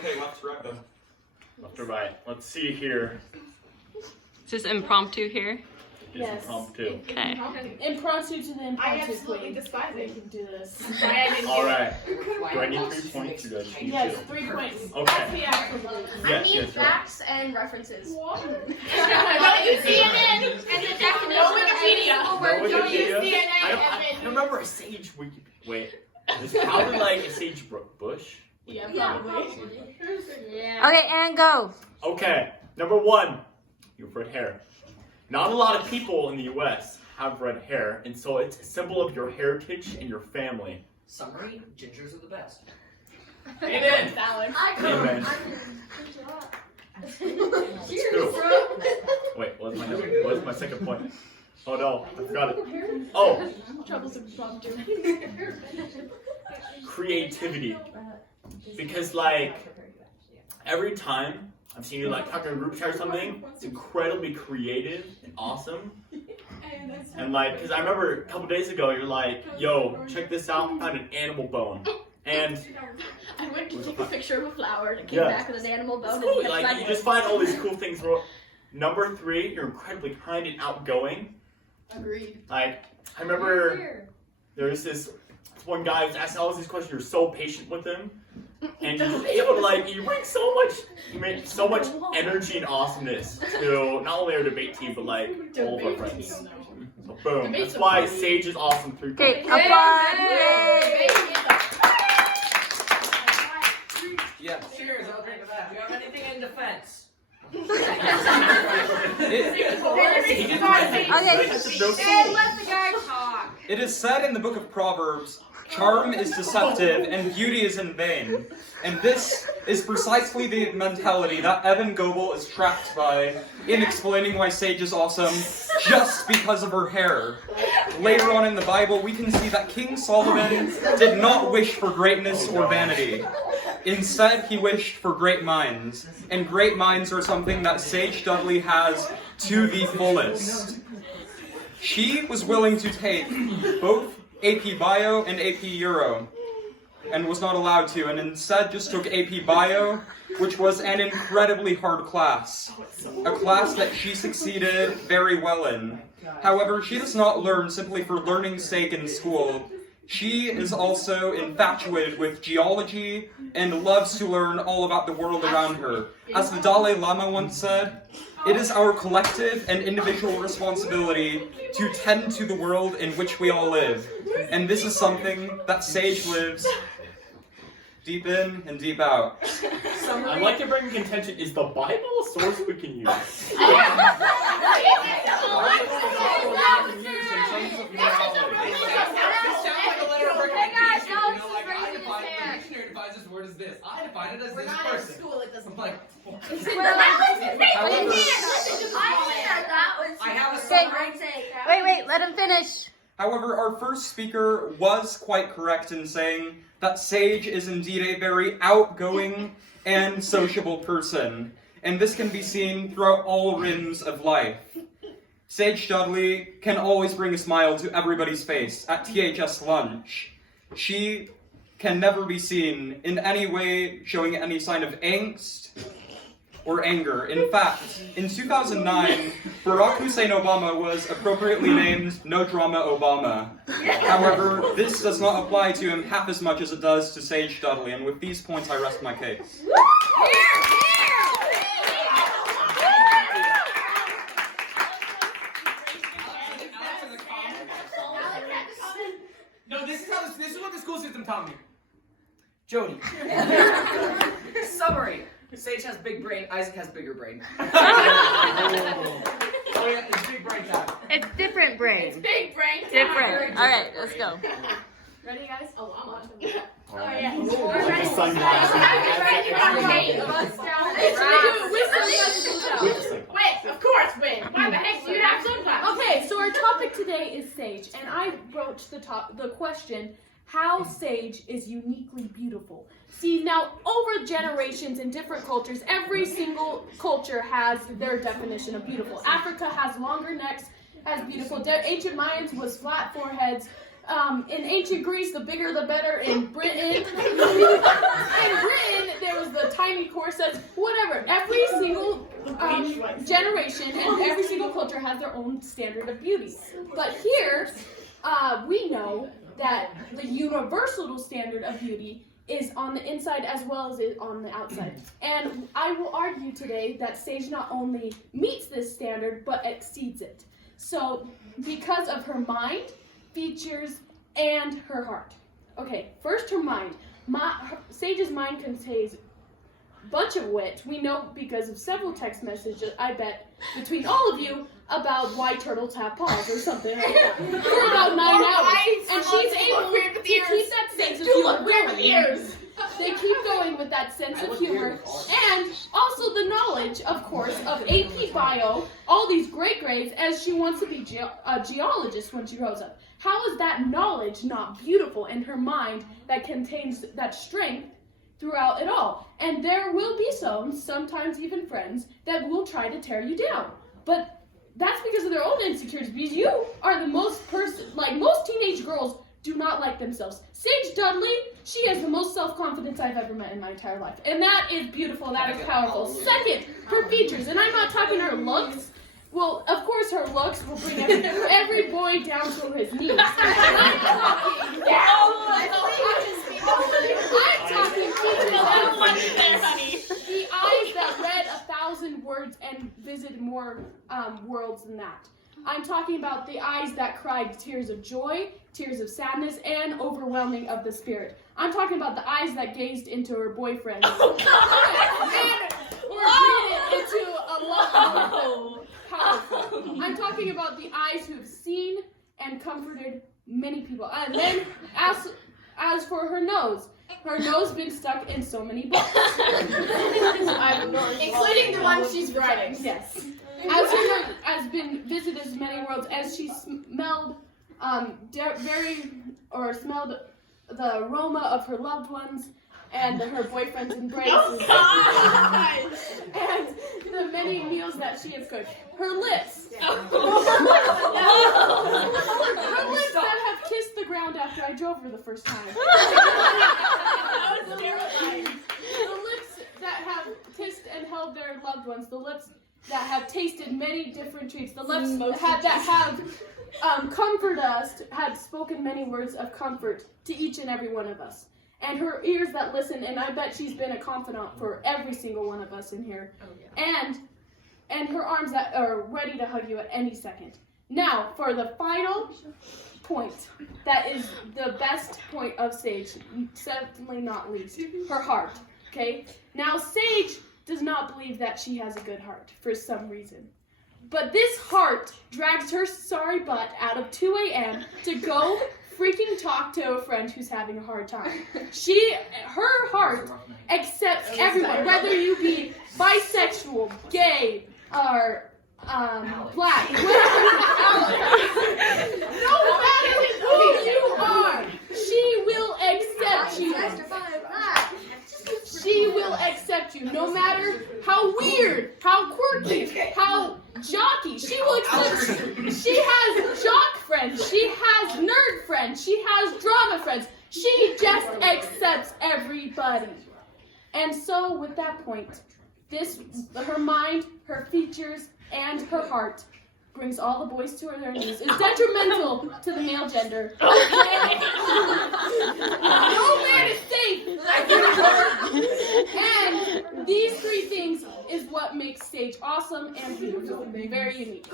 Okay, left to right then. Left to right. Let's see here. Is this impromptu here? Yes. Impromptu. Okay. Impromptu to the impromptu. I absolutely despise We it. can do this. All right. Do I need 3 points or do I just need Yes, 2? 3 points. Okay. I need facts and references. What? Don't use CNN and the definition. No Wikipedia. Don't use CNN, I Evan. remember a sage Wait. It's probably like a sage bush. Yeah, probably. Yeah. Okay, and go. Okay. Number 1. You have red hair. Not a lot of people in the U.S. have red hair, and so it's a symbol of your heritage and your family. Summary, gingers are the best. Amen. Valid. Amen. 2. Wait, what's my second point? Oh no, I forgot it. Oh, Troubles impromptu. creativity. Because like, every time I've seen you like talk in a group chat or something, it's incredibly creative and awesome. And like, because I remember a couple days ago, you're like, yo, check this out, I found an animal bone. And I went to take a picture of a flower and it came Yeah. back with an animal bone. it's cool. And Like, you just find all these cool things. Number 3, you're incredibly kind and outgoing. Agreed. Like, I remember there was this one guy who was asking all these questions. You're so patient with him, and you're just able to like. You bring you make so much energy and awesomeness to not only our debate team, but like all of our friends. So boom. That's why Sage is awesome. 3 points. Okay, applause. Yeah. Cheers, I'll drink to that. Do you have anything in defense? It is said in the book of Proverbs, charm is deceptive and beauty is in vain. And this is precisely the mentality that Evan Goebel is trapped by in explaining why Sage is awesome just because of her hair. Later on in the Bible, we can see that King Solomon did not wish for greatness or vanity. Instead, he wished for great minds. And great minds are something that Sage Dudley has to the fullest. She was willing to take both AP Bio and AP Euro, and was not allowed to, and instead just took AP Bio, which was an incredibly hard class. A class that she succeeded very well in. However, she does not learn simply for learning's sake in school. She is also infatuated with geology and loves to learn all about the world around her. As the Dalai Lama once said, it is our collective and individual responsibility to tend to the world in which we all live. And this is something that Sage lives deep in and deep out. I'd like to bring in contention, is the Bible a source we can use? Word is this. I define it as We're this not in person. school, it doesn't I'm like, I have a Wait, let him finish. However, our first speaker was quite correct in saying that Sage is indeed a very outgoing and sociable person, and this can be seen throughout all rims of life. Sage Dudley can always bring a smile to everybody's face at THS lunch. She can never be seen in any way showing any sign of angst or anger. In fact, in 2009, Barack Hussein Obama was appropriately named No Drama Obama. However, this does not apply to him half as much as it does to Sage Dudley, and with these points I rest my case. no, this is what the school system taught me. Jody. Summary. Sage has big brain, Isaac has bigger brain. Oh yeah, it's big brain time. It's different brain. It's big brain time. Different. All right, let's go. Ready, guys? Oh, I'm on. Oh yeah. Ready? Wait, of course, win. Why the heck do you have sunglasses? Okay, so our topic today is Sage, and I wrote the question, how Sage is uniquely beautiful. See, now, over generations in different cultures, every single culture has their definition of beautiful. Africa has longer necks, has beautiful. Ancient Mayans was flat foreheads. in ancient Greece, the bigger the better. In Britain, there was the tiny corsets. Whatever. Every single generation and every single culture has their own standard of beauty. But here, we know that the universal standard of beauty is on the inside as well as on the outside. And I will argue today that Sage not only meets this standard, but exceeds it. So, because of her mind, features, and her heart. Okay, first her mind. Sage's mind contains a bunch of wit. We know because of several text messages, I bet, between all of you about why turtles have paws or something like that. For about 9 hours. And she's able to keep that sense of humor. They keep going with that sense of humor. And also the knowledge, of course, of AP Bio, all these great grades, as she wants to be a geologist when she grows up. How is that knowledge not beautiful in her mind that contains that strength throughout it all? And there will be sometimes even friends, that will try to tear you down. But that's because of their own insecurities, because you are the most most teenage girls do not like themselves. Sage Dudley, she has the most self-confidence I've ever met in my entire life. And that is beautiful, that is powerful. Second, her features, and I'm not talking her looks. Well, of course her looks will bring every boy down to his knees. I'm talking the eyes that read 1,000 words and visited more worlds than that. I'm talking about the eyes that cried tears of joy, tears of sadness, and overwhelming of the spirit. I'm talking about the eyes that gazed into her boyfriend. And were into a love. Powerful. I'm talking about the eyes who have seen and comforted many people. And then, as for her nose been stuck in so many books. Including the one she's writing. Yes. As her nose has been visited as many worlds, as she smelled smelled the aroma of her loved ones and her boyfriend's embraces. And the many meals that she has cooked. Her lips. Her lips that have kissed the ground after I drove her the first time. The lips that have kissed and held their loved ones. The lips that have tasted many different treats. The lips that have comforted us, had spoken many words of comfort to each and every one of us. And her ears that listen, and I bet she's been a confidant for every single one of us in here. Oh, yeah. And her arms that are ready to hug you at any second. Now, for the final point, that is the best point of Sage, certainly not least, her heart, okay? Now, Sage does not believe that she has a good heart for some reason. But this heart drags her sorry butt out of 2 a.m. to go freaking talk to a friend who's having a hard time. Her heart accepts everyone, whether you be bisexual, gay, or black, no matter who you are, she will accept you. She will accept you, no matter how weird, how quirky, how jockey. She will accept you. She has jock friends. She has nerd friends. She has drama friends. She just accepts everybody. And so, with that point, her mind, her features, and her heart brings all the boys to their knees. Is detrimental to the male gender. No man is safe. And these 3 things is what makes Sage awesome and beautiful. Very unique.